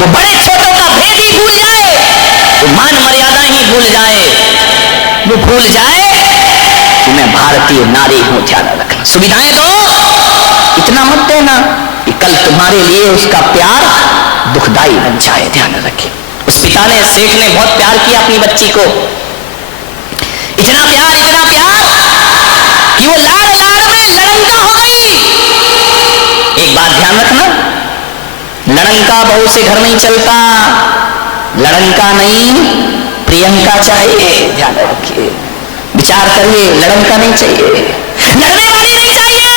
वो बड़े छोटों का भेद ही भूल जाए, वो मान मर्यादा ही भूल जाए, वो भूल जाए कि मैं भारतीय नारी हूं। ध्यान रखना, सुविधाएं दो, इतना मत देना कि कल तुम्हारे लिए उसका प्यार दुखदाई बन जाए। ध्यान रखिए, उस पिता ने, सेठ ने बहुत प्यार किया अपनी बच्ची को, इतना प्यार कि वो लाड़ लाड़ में लड़ंका हो गई। एक बात ध्यान रखना, लड़ंका बहू से घर नहीं चलता, लड़ंका नहीं प्रियंका चाहिए। ध्यान रखिए, विचार करिए, लड़ंका नहीं चाहिए, लड़ने वाली नहीं चाहिए,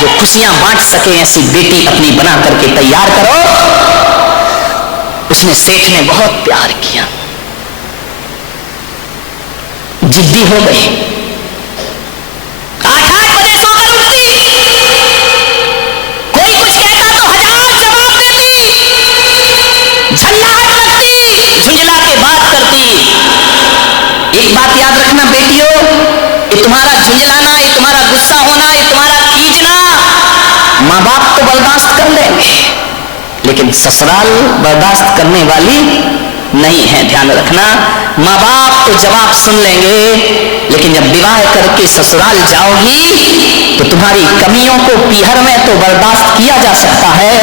जो खुशियां बांट सके ऐसी बेटी अपनी बना करके तैयार करो। उसने, सेठ ने बहुत प्यार किया, जिद्दी हो गई, 8-8 बजे सोकर उठती, कोई कुछ कहता तो 1000 जवाब देती, झल्लाहट लगती, झुंझला के बात करती। एक बात याद रखना बेटियों, ये तुम्हारा झुंझलाना, ये तुम्हारा गुस्सा होना, ये तुम्हारा खींचना माँ बाप तो बर्दाश्त कर लेंगे, लेकिन ससुराल बर्दाश्त करने वाली नहीं है। ध्यान रखना, माँ बाप तो जवाब सुन लेंगे, लेकिन जब विवाह करके ससुराल जाओगी तो तुम्हारी कमियों को पीहर में तो बर्दाश्त किया जा सकता है,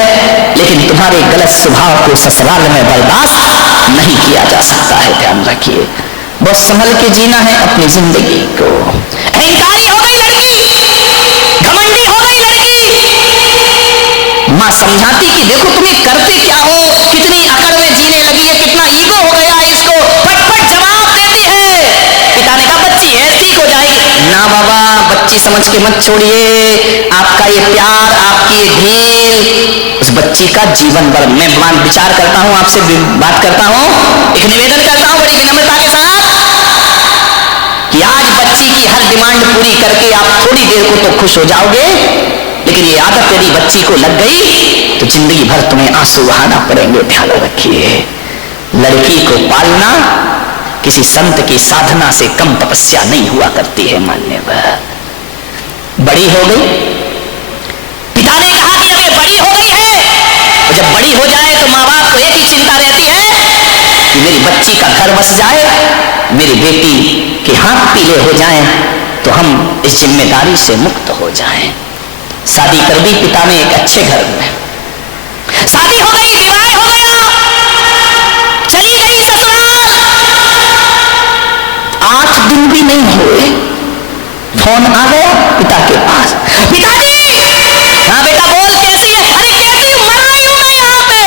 लेकिन तुम्हारे गलत स्वभाव को ससुराल में बर्दाश्त नहीं किया जा सकता है। ध्यान रखिए, बहुत संभल के जीना है अपनी जिंदगी को। अहंकारी हो गई लड़की, घमंडी हो गई लड़की, मां समझाती कि देखो तुम्हें करते क्या हो, कितनी अकड़ में जीने लगी है, कितना ईगो हो गया है इसको, फटफट जवाब देती है। पिता ने कहा बच्ची है, ठीक हो जाएगी। ना बाबा, बच्ची समझ के मत छोड़िए, आपका ये प्यार, आपकी ये ढेल उस बच्ची का जीवन भर। मैं विचार करता हूं, आपसे बात करता हूं, एक निवेदन करता हूं बड़ी विनम्रता के साथ कि आज बच्ची की हर डिमांड पूरी करके आप थोड़ी देर को तो खुश हो जाओगे, लेकिन ये आदत यदि बच्ची को लग गई तो जिंदगी भर तुम्हें आंसू बहाना पड़ेंगे। ध्यान रखिए, लड़की को पालना किसी संत की साधना से कम तपस्या नहीं हुआ करती है। मान्यवर बड़ी हो गई, पिता ने कहा कि अब ये बड़ी हो गई है, और जब बड़ी हो जाए तो माँ बाप को एक ही चिंता रहती है कि मेरी बच्ची का घर बस जाए, मेरी बेटी के हाथ पीले हो जाएं, तो हम इस जिम्मेदारी से मुक्त हो जाएं। शादी कर दी पिता ने एक अच्छे घर में, शादी हो गई, विवाह हो गया, चली गई ससुराल। 8 दिन भी नहीं हुए, फोन आ गया पिता के पास, पिताजी। हाँ बेटा बोल, कैसी है? अरे कैसी हूं, मर रही हूं मैं यहाँ पे।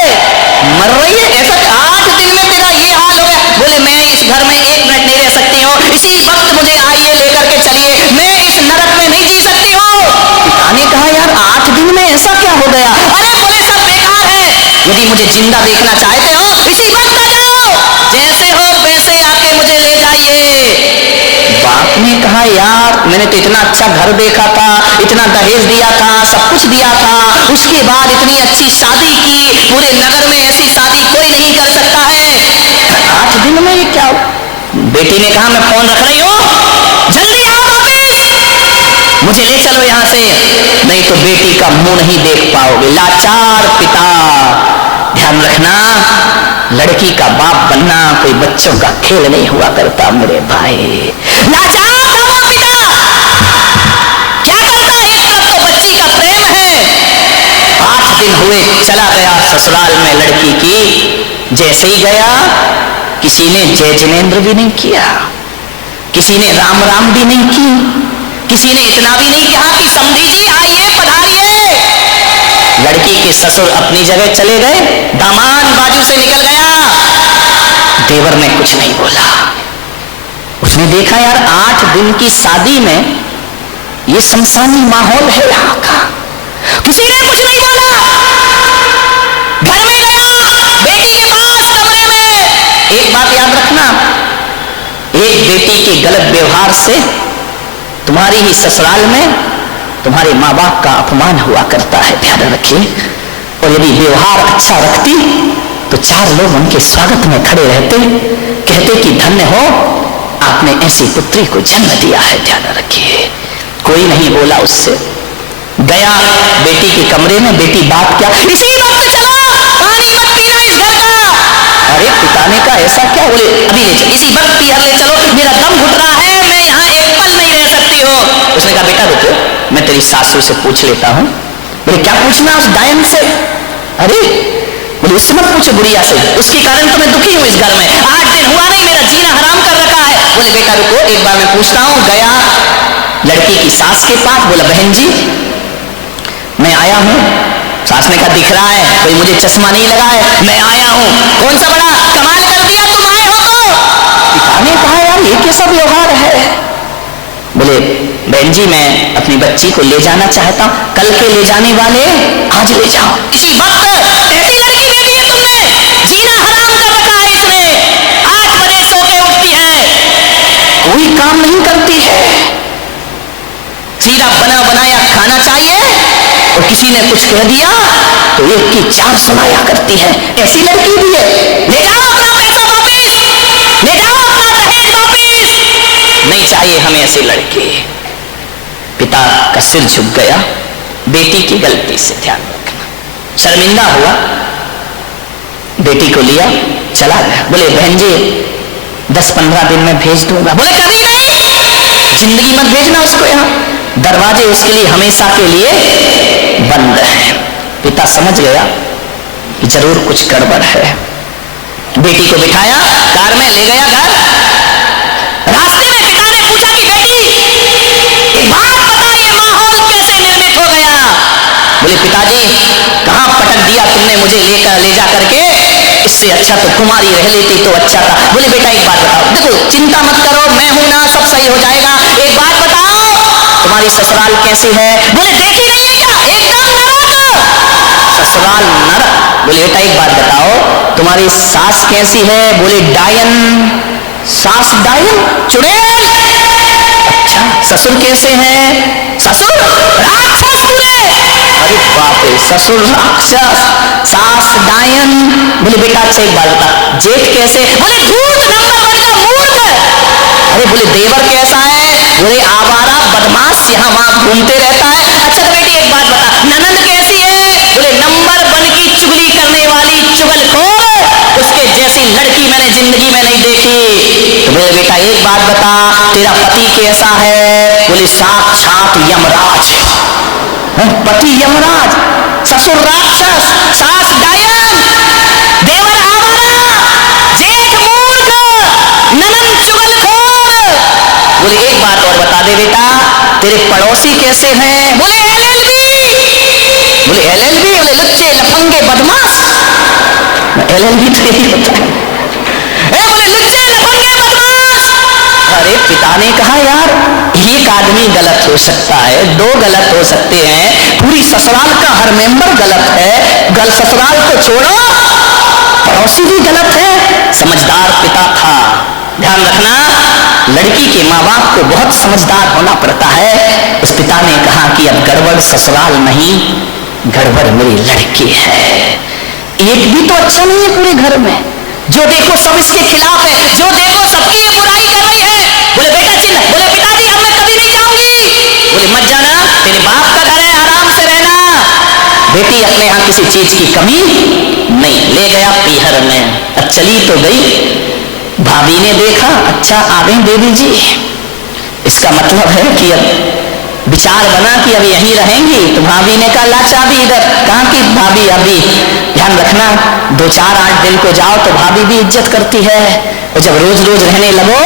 मर रही है? ऐसा 8 दिन में तेरा ये हाल हो गया? बोले मैं इस घर में 1 मिनट नहीं रह सकती हूँ, इसी वक्त मुझे आइए लेकर के चलिए, मैं इस नरक में नहीं जी सकती हूँ। पिता ने कहा यार 8 दिन में ऐसा क्या हो गया? अरे बोले सब बेकार है, यदि मुझे जिंदा देखना चाहते हो इसी वक्त आ जाओ, जैसे हो वैसे आके मुझे ले जाइए। बाप ने कहा यार मैंने तो इतना अच्छा घर देखा था, इतना दहेज दिया था, सब कुछ दिया था, उसके बाद इतनी अच्छी शादी की, पूरे नगर में ऐसी शादी कोई नहीं कर सकता है, 8 दिन में ये क्या? बेटी ने कहा मैं फोन रख रही हूं, जल्दी आओ वापिस, मुझे ले चलो यहां से, नहीं तो बेटी का मुंह नहीं देख पाओगे। लाचार पिता। ध्यान रखना, लड़की का बाप बनना कोई बच्चों का खेल नहीं हुआ करता मेरे भाई। लाचार था वो पिता, क्या करता है? एक तरफ तो बच्ची का प्रेम है, 8 दिन हुए चला गया ससुराल में लड़की की। जैसे ही गया किसी ने जय जिनेन्द्र भी नहीं किया, किसी ने राम राम भी नहीं की, किसी ने इतना भी नहीं कहा कि समधी जी आइए पधारिए। लड़की के ससुर अपनी जगह चले गए, दामाद बाजू से निकल गया, देवर ने कुछ नहीं बोला। उसने देखा यार 8 दिन की शादी में ये शमशानी माहौल है यहाँ का, किसी ने कुछ नहीं बोला। घर में गया, बेटी के पास कमरे में। एक बात याद रखना, एक बेटी के गलत व्यवहार से तुम्हारी ही ससुराल में तुम्हारे माँ बाप का अपमान हुआ करता है, ध्यान रखिए। और यदि व्यवहार अच्छा रखती तो 4 लोग उनके स्वागत में खड़े रहते, कहते कि धन्य हो आपने ऐसी पुत्री को जन्म दिया है। ध्यान रखिए, कोई नहीं बोला उससे। गया बेटी के कमरे में, बेटी बात क्या, इसी वक्त चलो, पानी मत पीना, अरे पिता ने कहा ऐसा क्या? बोले अभी ले चलो, इसी वक्त पीहर ले चलो, मेरा दम घुट रहा है, मैं यहाँ एक पल नहीं रह सकती हो। उसने कहा बेटा रुको, मैं तेरी सासू से पूछ लेता हूँ। बोले क्या पूछना उस डायन से? अरे बोले उससे मत पूछो, बुढ़िया से, उसके कारण तो मैं दुखी हूँ इस घर में, 8 दिन हुआ नहीं, मेरा जीना हराम कर रखा है। बोले बेटा रुको, एक बार मैं पूछता हूँ। गया लड़की की सास के पास, बोला बहन जी मैं आया हूँ। सास ने कहा दिख रहा है, कोई मुझे चश्मा नहीं लगा है, मैं आया हूँ। कौन सा बड़ा कमाल कर दिया, तुम आए हो तो? पिता ने कहा यार ये कैसा व्यवहार है? बोले बहन जी मैं अपनी बच्ची को ले जाना चाहता हूँ, कल के ले जाने वाले आज ले जाओ। इसी वक्त ऐसी लड़की दे दी है तुमने, जीना हराम कर रखा है इसने, 8 बजे सो के उठती है, कोई काम नहीं करती है, सीधा बना बनाया खाना चाहिए, और किसी ने कुछ कह दिया तो 1 की 4 सुनाया करती है। ऐसी लड़की भी है, ले जाओ अपना पैसा वापिस, ले जाओ अपना दहेज वापिस, नहीं चाहिए हमें ऐसी लड़की। पिता का सिर झुक गया, बेटी की गलती से ध्यान रखना, शर्मिंदा हुआ, बेटी को लिया चला गया। बोले बहन जी 10-15 दिन में भेज दूंगा। बोले कभी नहीं, जिंदगी मत भेजना उसको, यहाँ दरवाजे उसके लिए हमेशा के लिए बंद हैं। पिता समझ गया कि जरूर कुछ गड़बड़ है, बेटी को बिठाया कार में, ले गया घर। रास्ते में पिता ने पूछा कि बेटी एक बात बता, ये माहौल कैसे निर्मित हो गया? बोले पिताजी कहां पटक दिया तुमने मुझे, ले जा करके, इससे अच्छा तो कुमारी रह लेती तो अच्छा था। बोले बेटा एक बात बताओ, देखो चिंता मत करो, मैं हूं ना, सब सही हो जाएगा, एक बात बताओ तुम्हारी ससुराल कैसी है? बोले देखी नहीं है क्या, एकदम नरक, ससुराल नरक। बोले बेटा एक बात बताओ तुम्हारी सास कैसी है? बोले डायन, सास डायन, चुड़ैल। अच्छा ससुर कैसे हैं? ससुर राक्षस पूरे। अरे बाप रे, ससुर राक्षस, सास डायन। बोले बेटा अच्छा एक बात बता, जेठ कैसे? बोले धूर्त, नंबर 1 का मूर्ख। अरे बोले देवर कैसा है? बोले आवारा बदमाश, यहाँ वहां घूमते रहता है। अच्छा तो बेटी एक बात बता, ननंद कैसी है? बोले नंबर 1 की चुगली करने वाली चुगलखोर, उसके जैसी लड़की मैंने जिंदगी में नहीं देखी। तो बोले बेटा एक बात बता, तेरा पति कैसा है? बोले साक्षात यमराज, पति यमराज, ससुर राक्षस, सास डायन, देवर आवारा, जेठ मूर्ख, ननंद चुगलखोर। बोले एक बात और बता दे बेटा, तेरे पड़ोसी कैसे हैं? बोले LLB। बोले LLB? बोले लुच्चे लफंगे बदमाश, LLB तो यही होता है। बोले लुच्चे लफंगे बदमाश। अरे पिता ने कहा यार एक आदमी गलत हो सकता है, 2 गलत हो सकते हैं, पूरी ससुराल का हर मेंबर गलत है, ससुराल को छोड़ो पड़ोसी भी गलत है। समझदार पिता था, ध्यान रखना लड़की के माँ बाप को बहुत समझदार होना पड़ता है। उस पिता ने कहा कि अब गड़बड़ ससुराल नहीं, गड़बड़ मेरी लड़की है, एक भी तो अच्छा नहीं है पूरे घर में, जो देखो सब इसके खिलाफ है, जो देखो सबकी ये बुराई कर रही है। बोले बेटा चिल्ला, बोले पिताजी अब मैं कभी नहीं जाऊंगी। बोले मत जाना, तेरे बाप का घर है, आराम से रहना। बेटी अपने यहाँ किसी चीज की कमी नहीं, ले गया पीहर में। अब चली तो गई, भाभी ने देखा अच्छा आ गई देवी जी, इसका मतलब है कि अब विचार बना कि अब यहीं रहेंगी। तो भाभी ने कहा ला चाबी इधर। कहा कि भाभी अभी ध्यान रखना 2-4-8 दिन को जाओ तो भाभी भी इज्जत करती है, और जब रोज रोज रहने लगो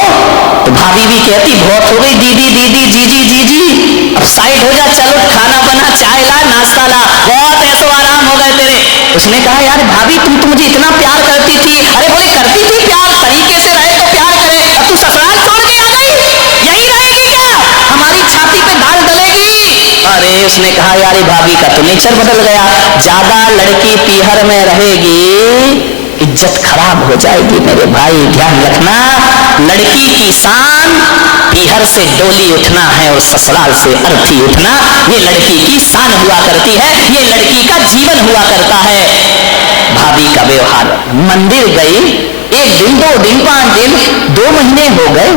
तो भाभी भी कहती बहुत हो गई दीदी दीदी जीजी जीजी, अब साइड हो जा, चलो खाना बना, चाय ला, नाश्ता ला, बहुत ऐसो आराम हो गए तेरे। उसने कहा यार भाभी तुम तो मुझे इतना प्यार करती थी। अरे बोले करती थी प्यार, तरीके से रहे तो प्यार करे, अब तू ससुराल छोड़ के आ गई, यही रहेगी क्या, हमारी छाती पे दाल डलेगी। अरे उसने कहा यार भाभी का तो नेचर बदल गया, ज्यादा लड़की पीहर में रहेगी इज्जत खराब हो जाएगी मेरे भाई। ध्यान रखना लड़की की शान पीहर से डोली उठना है और ससुराल से अर्थी उठना, ये लड़की की शान हुआ करती है, ये लड़की का जीवन हुआ करता है। भाभी का व्यवहार, मंदिर गई 1 दिन 2 दिन 5 दिन 2 महीने हो गए,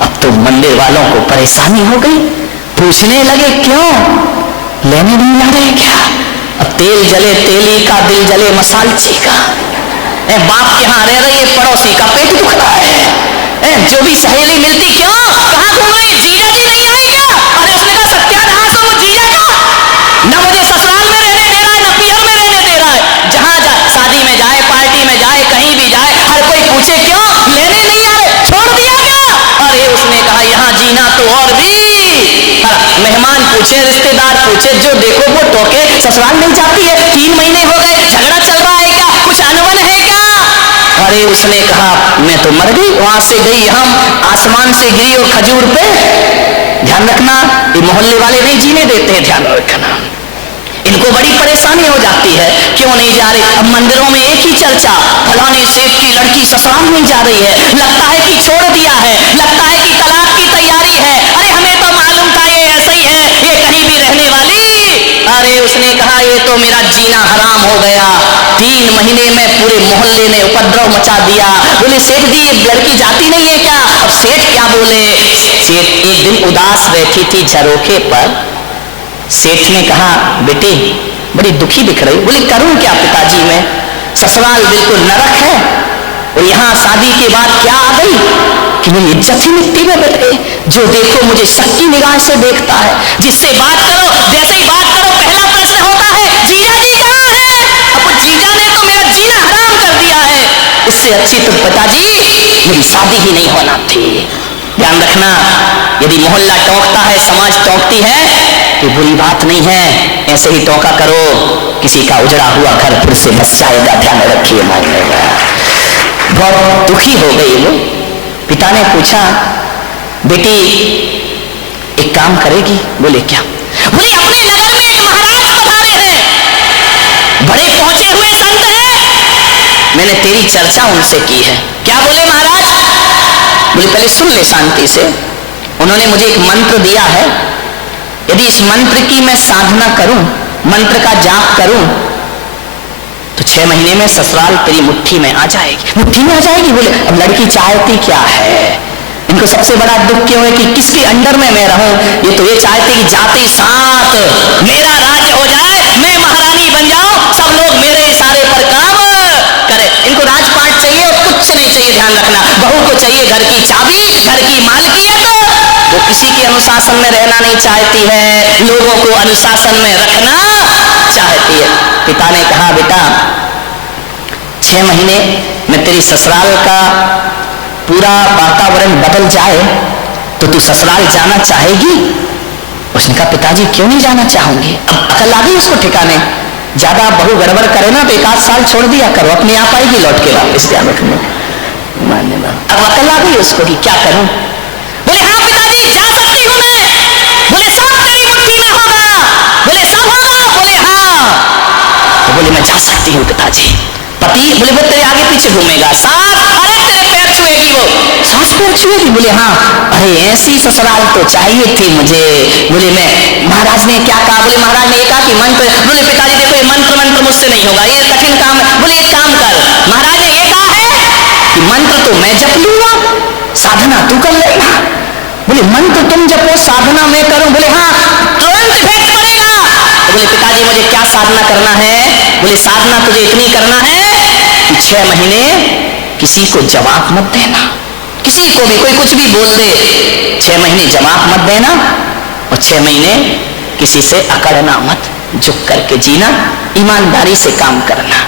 अब तो मंदिर वालों को परेशानी हो गई, पूछने लगे क्यों लेने नहीं आ रहे क्या? अब तेल जले तेली का, दिल जले मसालची का। बाप के यहाँ रह रही है, पड़ोसी का पेट दुख रहा है, जो भी सहेली मिलती, क्यों कहाँ घूम रही, जीजा जी नहीं आए क्या? अरे उसने कहा सत्यानाश हो वो जीजा का, न मुझे ससुराल में रहने दे रहा है, न पीहर में रहने दे रहा है। जहां जाए, शादी में जाए, पार्टी में जाए, कहीं भी जाए, हर कोई पूछे क्यों लेने नहीं आ रहे, छोड़ दिया क्या? अरे उसने कहा यहाँ जीना तो और भी, मेहमान पूछे, रिश्तेदार पूछे, जो देखो वो टोके, ससुराल नहीं जाती है, 3 महीने हो गए, झगड़ा चल रहा है क्या, कुछ अनबन है क्या? अरे उसने कहा मैं तो मर गई, वहां से गई, हम आसमान से गिरी और खजूर पे। ध्यान रखना, ये मोहल्ले वाले नहीं जीने देते हैं, ध्यान रखना, इनको बड़ी परेशानी हो जाती है, क्यों नहीं जा रही? अब मंदिरों में एक ही चर्चा, फलाने सेठ की लड़की ससुराल नहीं जा रही है, लगता है कि छोड़ दिया है, लगता है कि तलाक की तैयारी है। अरे हमें तो मालूम था ये ऐसा ही है, ये कहीं भी रहने वाली। अरे उसने कहा ये तो मेरा जीना हराम हो गया, 3 महीने में पूरे मोहल्ले ने उपद्रव मचा दिया। बोले सेठ जी ये लड़की जाती नहीं है क्या? अब सेठ क्या बोले? सेठ एक दिन उदास बैठी थी झरोखे पर, सेठ ने कहा बेटी बड़ी दुखी दिख रही। बोले करूं क्या पिताजी, मैं ससुराल बिल्कुल नरक है, और यहाँ शादी के बाद क्या आ गई कि मेरी इज्जत ही मिट्टी में बैठ गई। जो देखो मुझे शक की निगाह से देखता है, जिससे बात करो जैसे ही बात करो पहला प्रश्न होता है जीजा जी कहाँ है? अब वो जीजा ने तो मेरा जीना हराम कर दिया है, इससे अच्छी तो पिताजी मेरी शादी ही नहीं होना थी। ध्यान रखना, यदि मोहल्ला टोकता है, समाज टोकती है, तो बुरी बात नहीं है, ऐसे ही टोका करो, किसी का उजड़ा हुआ घर फिर से बस जाएगा। ध्यान रखिए, मानेगा। बहुत दुखी हो गई वो। पिता ने पूछा बेटी एक काम करेगी? बोले क्या? बोले अपने नगर में एक महाराज पधारे हैं, बड़े पहुंचे हुए संत हैं, मैंने तेरी चर्चा उनसे की है। क्या बोले महाराज? बोले पहले सुन ले शांति से, उन्होंने मुझे एक मंत्र दिया है, यदि इस मंत्र की मैं साधना करूं, मंत्र का जाप करूं, तो 6 महीने में ससुराल तेरी मुट्ठी में आ जाएगी। मुट्ठी में आ जाएगी? बोले अब लड़की चाहती क्या है? इनको सबसे बड़ा दुख क्यों है कि किसके अंडर में मैं रहूं? ये तो ये चाहते कि जाते साथ मेरा राज्य हो जाए, मैं महारानी बन जाऊं, सब लोग मेरे इशारे पर काम करे। इनको राजपाट चाहिए और कुछ नहीं चाहिए। ध्यान रखना, बहू को चाहिए घर की चाबी, घर की मालकियत। वो किसी के अनुशासन में रहना नहीं चाहती है, लोगों को अनुशासन में रखना चाहती है। पिता ने कहा बेटा 6 महीने में तेरी ससुराल का पूरा वातावरण बदल जाए तो तू ससुराल जाना चाहेगी? उसने कहा पिताजी क्यों नहीं जाना चाहूंगी। अब अकल आ गई उसको ठिकाने, ज्यादा बहू गड़बड़ करे ना तो 1 साल छोड़ दिया करो, अपने आप आएगी लौट के वापस। ध्यान रखना, अब अकल आ गई उसको कि क्या करूं। बोले हाँ पिताजी जा सकती हूं मैं। बोले सब तेरी मुट्ठी में होगा। बोले सब होगा? बोले हाँ। तो बोले मैं जा सकती हूँ पिताजी। पति? बोले वो तेरे आगे पीछे घूमेगा। सास? अरे तेरे पैर छुएगी वो। सास पैर छुएगी? बोले हाँ। अरे ऐसी ससुराल तो चाहिए थी मुझे। बोले मैं, महाराज ने क्या कहा? बोले महाराज ने ये कहा कि मंत्र। बोले पिताजी देखो ये मंत्र मुझसे नहीं होगा, ये कठिन काम है। बोले एक काम कर, महाराज ने ये कहा है कि मंत्र तो मैं जप लूंगा, साधना तू कर लेना। बोले मंत्र तुम जपो, साधना मैं करूं? बोले हाँ, तुरंत इफेक्ट पड़ेगा। तो बोले पिताजी मुझे क्या साधना करना है? बोले साधना तुझे इतनी करना है कि 6 महीने किसी को जवाब मत देना, किसी को भी कोई कुछ भी बोल दे, 6 महीने जवाब मत देना, और 6 महीने किसी से अकड़ना मत, झुक करके जीना, ईमानदारी से काम करना।